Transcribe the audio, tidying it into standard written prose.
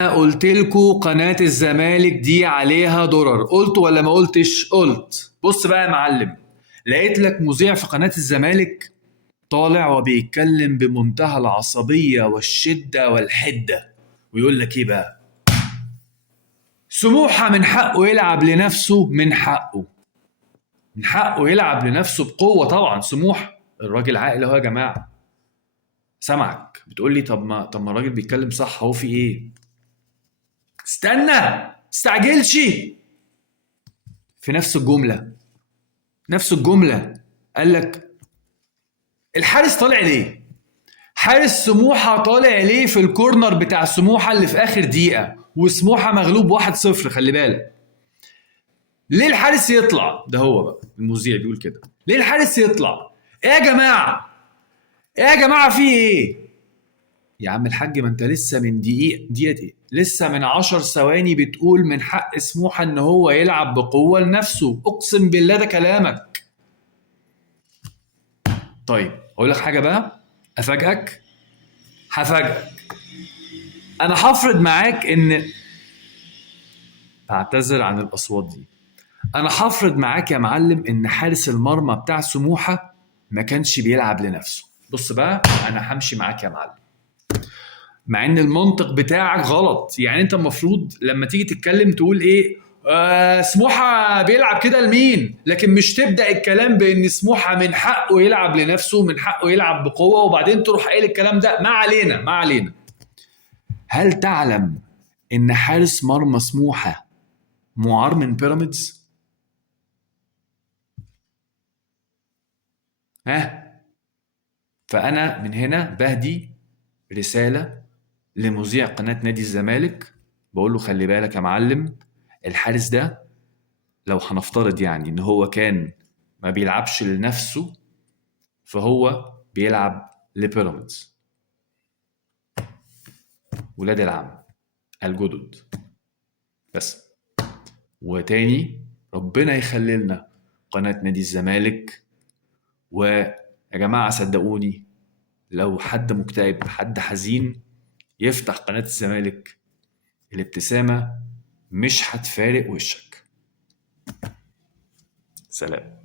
قلت لكم قناة الزمالك دي عليها ضرر، قلت ولا ما قلتش؟ قلت. بص بقى يا معلم، لقيت لك مذيع في قناة الزمالك طالع وبيتكلم بمنتهى العصبية والشدة والحدة، ويقول لك ايه بقى؟ سموحة من حقه يلعب لنفسه، من حقه يلعب لنفسه بقوة. طبعا سموحة الراجل عاقل اهو يا جماعة، سامعك بتقول لي طب ما الراجل بيتكلم صح، هو في ايه؟ استنى، استعجلش. في نفس الجملة قال لك الحارس طالع ليه؟ حارس سموحة طالع ليه في الكورنر بتاع سموحة اللي في آخر دقيقة وسموحة مغلوب 1-0، خلي بالك. ليه الحارس يطلع؟ ده هو بقى المذيع بيقول كده، ليه الحارس يطلع؟ ايه يا جماعة؟ ايه يا جماعة في ايه؟ يا عم الحاج، ما انت لسه من دقيقة ايه؟ لسه من 10 ثواني بتقول من حق سموحة ان هو يلعب بقوة لنفسه، اقسم بالله ده كلامك. طيب اقول لك حاجة بقى، هفاجئك. انا هفرض معاك ان، بعتذر عن الاصوات دي، انا هفرض معاك يا معلم ان حارس المرمى بتاع سموحة ما كانش بيلعب لنفسه. بص بقى، انا همشي معاك يا معلم، مع ان المنطق بتاعك غلط. يعني انت المفروض لما تيجي تتكلم تقول ايه؟ سموحة بيلعب كده لمين، لكن مش تبدأ الكلام بان سموحة من حقه يلعب لنفسه، من حقه يلعب بقوة، وبعدين تروح قايل الكلام ده. ما علينا. هل تعلم ان حارس مرمى سموحة معار من بيراميدز؟ ها؟ فانا من هنا بهدي رسالة لمذيع قناة نادي الزمالك، بقول له خلي بالك يا معلم، الحارس ده لو هنفترض يعني ان هو كان ما بيلعبش لنفسه، فهو بيلعب لبيراميدز، ولاد العم الجدد. بس وتاني، ربنا يخلي لنا قناة نادي الزمالك. ويا جماعة صدقوني، لو حد مكتئب، حد حزين، يفتح قناة الزمالك، الابتسامة مش هتفارق وشك. سلام.